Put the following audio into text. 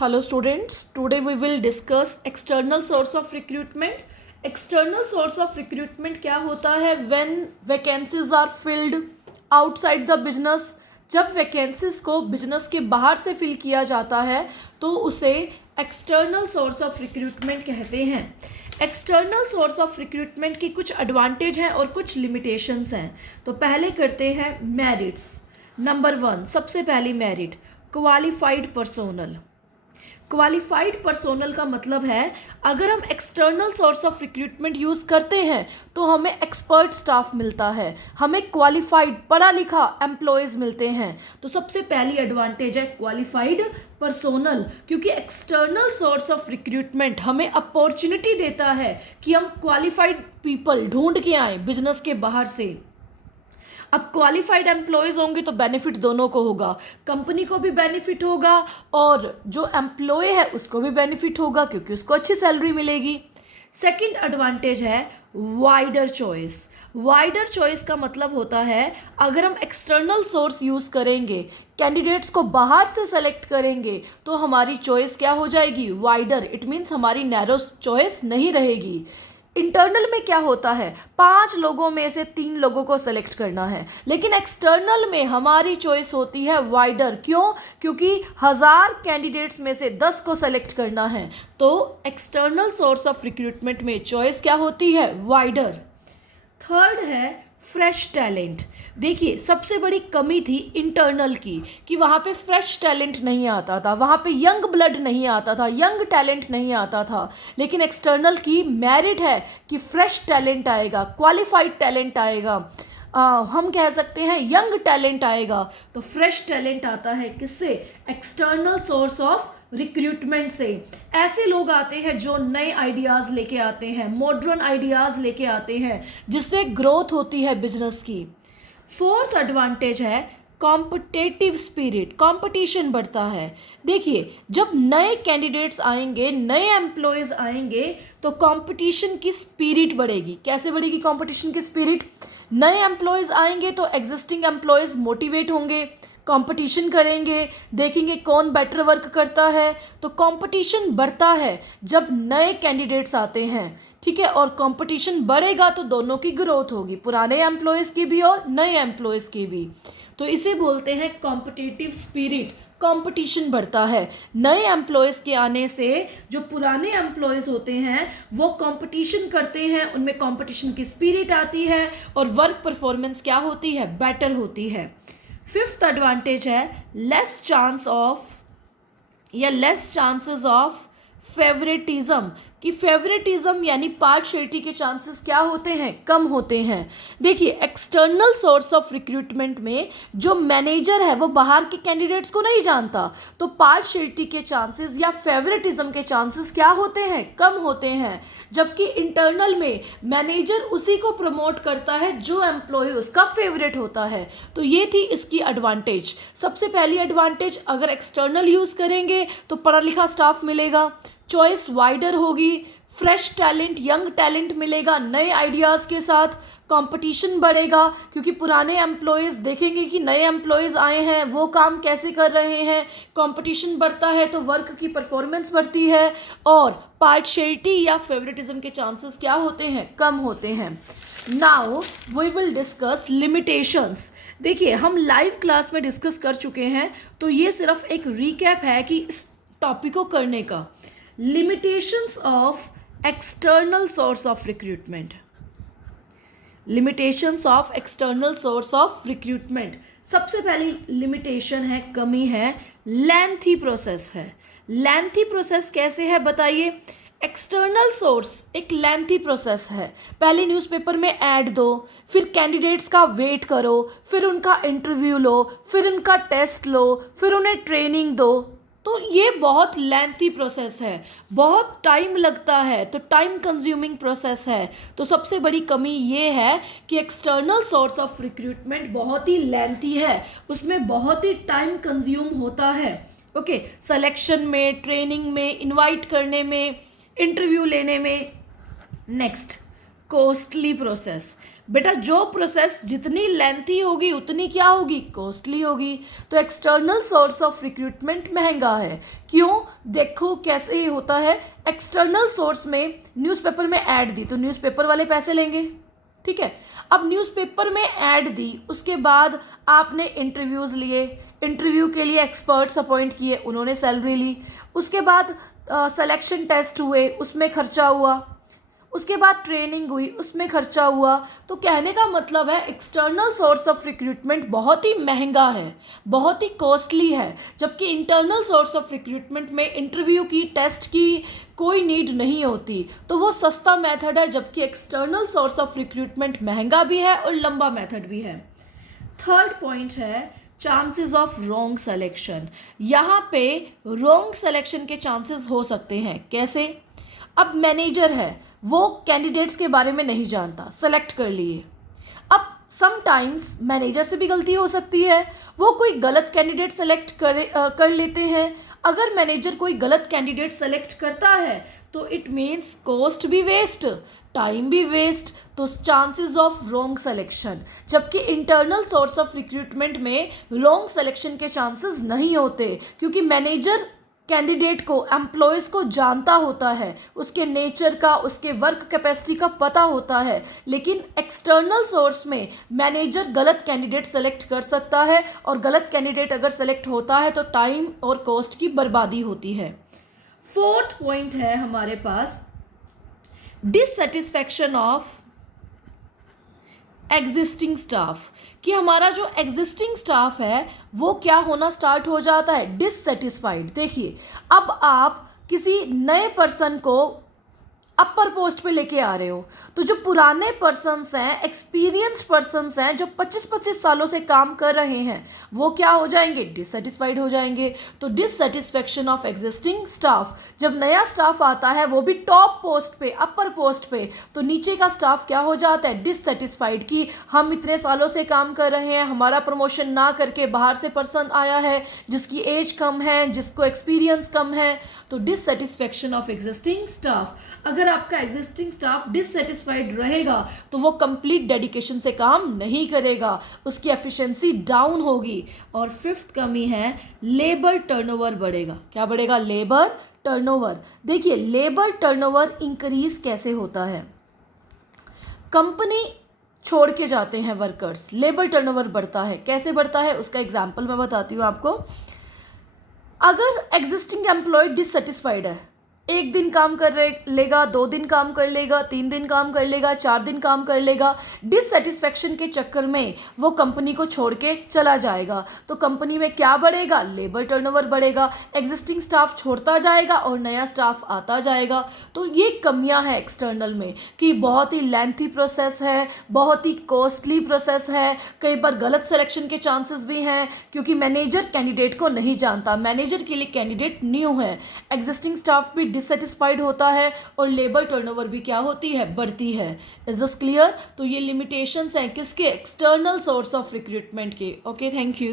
Hello students, today we will discuss external source of recruitment. External source of recruitment क्या होता है? When vacancies are filled outside the business, जब vacancies को business के बाहर से फिल किया जाता है तो उसे एक्सटर्नल सोर्स ऑफ रिक्रूटमेंट कहते हैं। एक्सटर्नल सोर्स ऑफ रिक्रूटमेंट की कुछ एडवांटेज हैं और कुछ लिमिटेशंस हैं। तो पहले करते हैं मेरिट्स। नंबर 1, सबसे पहली merit qualified personnel. Qualified personnel का मतलब है अगर हम external source of recruitment use करते हैं तो हमें एक्सपर्ट स्टाफ मिलता है, हमें क्वालिफाइड पढ़ा लिखा एम्प्लॉयज़ मिलते हैं। तो सबसे पहली एडवांटेज है क्वालिफाइड पर्सोनल, क्योंकि एक्सटर्नल सोर्स ऑफ रिक्रूटमेंट हमें अपॉर्चुनिटी देता है कि हम क्वालिफाइड पीपल ढूंढ के आएँ बिजनेस के बाहर से। अब क्वालिफाइड एम्प्लॉयज़ होंगे तो बेनिफिट दोनों को होगा, कंपनी को भी बेनिफिट होगा और जो एम्प्लॉय है उसको भी बेनिफिट होगा क्योंकि उसको अच्छी सैलरी मिलेगी। सेकंड एडवांटेज है वाइडर चॉइस। वाइडर चॉइस का मतलब होता है अगर हम एक्सटर्नल सोर्स यूज़ करेंगे, कैंडिडेट्स को बाहर से सेलेक्ट करेंगे तो हमारी चॉइस क्या हो जाएगी? वाइडर। इट मीन्स हमारी नैरो चॉइस नहीं रहेगी। इंटरनल में क्या होता है? 5 लोगों में से 3 लोगों को सेलेक्ट करना है, लेकिन एक्सटर्नल में हमारी चॉइस होती है वाइडर। क्यों? क्योंकि 1000 कैंडिडेट्स में से 10 को सेलेक्ट करना है। तो एक्सटर्नल सोर्स ऑफ रिक्रूटमेंट में चॉइस क्या होती है? वाइडर। थर्ड है फ्रेश टैलेंट। देखिए, सबसे बड़ी कमी थी इंटरनल की कि वहाँ पे फ्रेश टैलेंट नहीं आता था, वहाँ पे यंग ब्लड नहीं आता था, यंग टैलेंट नहीं आता था। लेकिन एक्सटर्नल की मेरिट है कि फ्रेश टैलेंट आएगा, क्वालिफाइड टैलेंट आएगा, हम कह सकते हैं यंग टैलेंट आएगा। तो फ्रेश टैलेंट आता है किससे? एक्सटर्नल सोर्स ऑफ रिक्रूटमेंट से। ऐसे लोग आते हैं जो नए आइडियाज़ लेके आते हैं, मॉडर्न आइडियाज़ लेके आते हैं, जिससे ग्रोथ होती है बिजनेस की। फोर्थ एडवांटेज है कॉम्पिटिटिव स्पिरिट, कंपटीशन बढ़ता है। देखिए, जब नए कैंडिडेट्स आएंगे, नए एम्प्लॉयज़ आएंगे तो कंपटीशन की स्पिरिट बढ़ेगी। कैसे बढ़ेगी कंपटीशन की स्पिरिट? नए एम्प्लॉयज़ आएंगे तो एग्जिस्टिंग एम्प्लॉयज़ मोटिवेट होंगे, कंपटीशन करेंगे, देखेंगे कौन बेटर वर्क करता है। तो कंपटीशन बढ़ता है जब नए कैंडिडेट्स आते हैं, ठीक है, और कंपटीशन बढ़ेगा तो दोनों की ग्रोथ होगी, पुराने एम्प्लॉयज़ की भी और नए एम्प्लॉयज़ की भी। तो इसे बोलते हैं कॉम्पिटिटिव स्पिरिट। कंपटीशन बढ़ता है, नए एम्प्लॉयज़ के आने से जो पुराने एम्प्लॉयज़ होते हैं वो कंपटीशन करते हैं, उनमें कंपटीशन की स्पिरिट आती है और वर्क परफॉर्मेंस क्या होती है? बेटर होती है। फिफ्थ एडवांटेज है लेस चांसेस ऑफ फेवरेटिज्म। कि फेवरेटिज्म यानी पार्शियलिटी के चांसेस क्या होते हैं? कम होते हैं। देखिए, एक्सटर्नल सोर्स ऑफ रिक्रूटमेंट में जो मैनेजर है वो बाहर के कैंडिडेट्स को नहीं जानता, तो पार्शियलिटी के चांसेस या फेवरेटिज्म के चांसेस क्या होते हैं? कम होते हैं। जबकि इंटरनल में मैनेजर उसी को प्रमोट करता है जो एम्प्लॉय उसका फेवरेट होता है। तो ये थी इसकी एडवांटेज। सबसे पहली एडवांटेज, अगर एक्सटर्नल यूज़ करेंगे तो पढ़ा लिखा स्टाफ मिलेगा, चॉइस वाइडर होगी, फ्रेश टैलेंट, यंग टैलेंट मिलेगा नए आइडियाज़ के साथ, कंपटीशन बढ़ेगा क्योंकि पुराने एम्प्लॉयज़ देखेंगे कि नए एम्प्लॉयज़ आए हैं वो काम कैसे कर रहे हैं, कंपटीशन बढ़ता है तो वर्क की परफॉर्मेंस बढ़ती है और पार्शियलिटी या फेवरेटिज्म के चांसेस क्या होते हैं? कम होते हैं। Now we will discuss limitations. देखिए, हम लाइव क्लास में डिस्कस कर चुके हैं तो ये सिर्फ एक रिकैप है कि इस टॉपिक को करने का। Limitations of external source of recruitment. Limitations of external source of recruitment. सबसे पहली लिमिटेशन है, कमी है, लेंथी प्रोसेस है। लेंथी प्रोसेस कैसे है बताइए? एक्सटर्नल सोर्स एक लेंथी प्रोसेस है। पहले न्यूज़पेपर में ऐड दो, फिर कैंडिडेट्स का वेट करो, फिर उनका इंटरव्यू लो, फिर उनका टेस्ट लो, फिर उन्हें ट्रेनिंग दो। तो ये बहुत लेंथी प्रोसेस है, बहुत टाइम लगता है, तो टाइम कंज्यूमिंग प्रोसेस है। तो सबसे बड़ी कमी ये है कि एक्सटर्नल सोर्स ऑफ रिक्रूटमेंट बहुत ही लेंथी है, उसमें बहुत ही टाइम कंज्यूम होता है। ओके, सिलेक्शन में, ट्रेनिंग में, इनवाइट करने में, इंटरव्यू लेने में। Next, costly process. बेटा जो प्रोसेस जितनी लेंथी होगी उतनी क्या होगी, कॉस्टली होगी। तो एक्सटर्नल सोर्स ऑफ रिक्रूटमेंट महंगा है। क्यों, देखो कैसे होता है। एक्सटर्नल सोर्स में न्यूज़पेपर में ऐड दी तो न्यूज़पेपर वाले पैसे लेंगे, ठीक है। अब न्यूज़पेपर में ऐड दी, उसके बाद आपने इंटरव्यूज़ लिए, इंटरव्यू के लिए एक्सपर्ट्स अपॉइंट किए, उन्होंने सैलरी ली। उसके बाद सिलेक्शन टेस्ट हुए, उसमें खर्चा हुआ। उसके बाद ट्रेनिंग हुई, उसमें खर्चा हुआ। तो कहने का मतलब है एक्सटर्नल सोर्स ऑफ रिक्रूटमेंट बहुत ही महंगा है, बहुत ही कॉस्टली है। जबकि इंटरनल सोर्स ऑफ रिक्रूटमेंट में इंटरव्यू की, टेस्ट की कोई नीड नहीं होती, तो वो सस्ता मेथड है। जबकि एक्सटर्नल सोर्स ऑफ रिक्रूटमेंट महंगा भी है और लंबा मेथड भी है। थर्ड पॉइंट है चांसेस ऑफ रॉन्ग सिलेक्शन। यहाँ पे रॉन्ग सिलेक्शन के चांसेस हो सकते हैं। कैसे, अब मैनेजर है, वो कैंडिडेट्स के बारे में नहीं जानता, सेलेक्ट कर लिए। अब समटाइम्स मैनेजर से भी गलती हो सकती है, वो कोई गलत कैंडिडेट सेलेक्ट कर लेते हैं। अगर मैनेजर कोई गलत कैंडिडेट सेलेक्ट करता है तो इट मीन्स कॉस्ट भी वेस्ट, टाइम भी वेस्ट, तो चांसेस ऑफ रॉन्ग सिलेक्शन। जबकि इंटरनल सोर्स ऑफ रिक्रूटमेंट में रॉन्ग सिलेक्शन के चांसेस नहीं होते, क्योंकि मैनेजर कैंडिडेट को, एम्प्लॉयज़ को जानता होता है, उसके नेचर का, उसके वर्क कैपेसिटी का पता होता है। लेकिन एक्सटर्नल सोर्स में मैनेजर गलत कैंडिडेट सेलेक्ट कर सकता है, और गलत कैंडिडेट अगर सेलेक्ट होता है तो टाइम और कॉस्ट की बर्बादी होती है। फोर्थ पॉइंट है हमारे पास डिससेटिस्फैक्शन ऑफ एग्जिस्टिंग स्टाफ, कि हमारा जो एग्जिस्टिंग स्टाफ है वो क्या होना स्टार्ट हो जाता है, डिससेटिस्फाइड। देखिए, अब आप किसी नए पर्सन को अपर पोस्ट पे लेके आ रहे हो, तो जो पुराने पर्सन्स हैं, एक्सपीरियंस्ड पर्सन्स हैं, जो 25-25 सालों से काम कर रहे हैं, वो क्या हो जाएंगे, डिससेटिस्फाइड हो जाएंगे। तो डिससेटिस्फैक्शन ऑफ एग्जिस्टिंग स्टाफ, जब नया स्टाफ आता है वो भी टॉप पोस्ट पे, अपर पोस्ट पे, तो नीचे का स्टाफ क्या हो जाता है, डिससेटिस्फाइड, कि हम इतने सालों से काम कर रहे हैं, हमारा प्रमोशन ना करके बाहर से पर्सन आया है जिसकी एज कम है, जिसको एक्सपीरियंस कम है। तो डिससेटिस्फैक्शन ऑफ एग्जिस्टिंग स्टाफ। अगर आपका एग्जिस्टिंग स्टाफ डिससेटिस्फाइड रहेगा तो वो कंप्लीट डेडिकेशन से काम नहीं करेगा, उसकी एफिशिएंसी डाउन होगी। और फिफ्थ कमी है लेबर टर्नओवर बढ़ेगा। क्या बढ़ेगा, लेबर टर्नओवर। देखिए, लेबर टर्नओवर इंक्रीज कैसे होता है, कंपनी छोड़ के जाते हैं वर्कर्स, लेबर टर्नओवर बढ़ता है। कैसे बढ़ता है, उसका एग्जाम्पल मैं बताती हूँ आपको। अगर एग्जिस्टिंग एम्प्लॉय डिससेटिस्फाइड है, एक दिन काम कर लेगा, 2 दिन काम कर लेगा, 3 दिन काम कर लेगा, 4 दिन काम कर लेगा, डिससेटिस्फैक्शन के चक्कर में वो कंपनी को छोड़ के चला जाएगा, तो कंपनी में क्या बढ़ेगा, लेबर टर्नओवर बढ़ेगा। एग्जिस्टिंग स्टाफ छोड़ता जाएगा और नया स्टाफ आता जाएगा। तो ये कमियां हैं एक्सटर्नल में, कि बहुत ही लेंथी प्रोसेस है, बहुत ही कॉस्टली प्रोसेस है, कई बार गलत सिलेक्शन के चांसेस भी हैं, क्योंकि मैनेजर कैंडिडेट को नहीं जानता, मैनेजर के लिए कैंडिडेट न्यू है, एग्जिस्टिंग स्टाफ भी डिससेटिस्फाइड होता है, और लेबर टर्नओवर भी क्या होती है, बढ़ती है। Is this clear? तो ये लिमिटेशंस हैं किसके, एक्सटर्नल सोर्स ऑफ रिक्रूटमेंट के। Okay, thank you.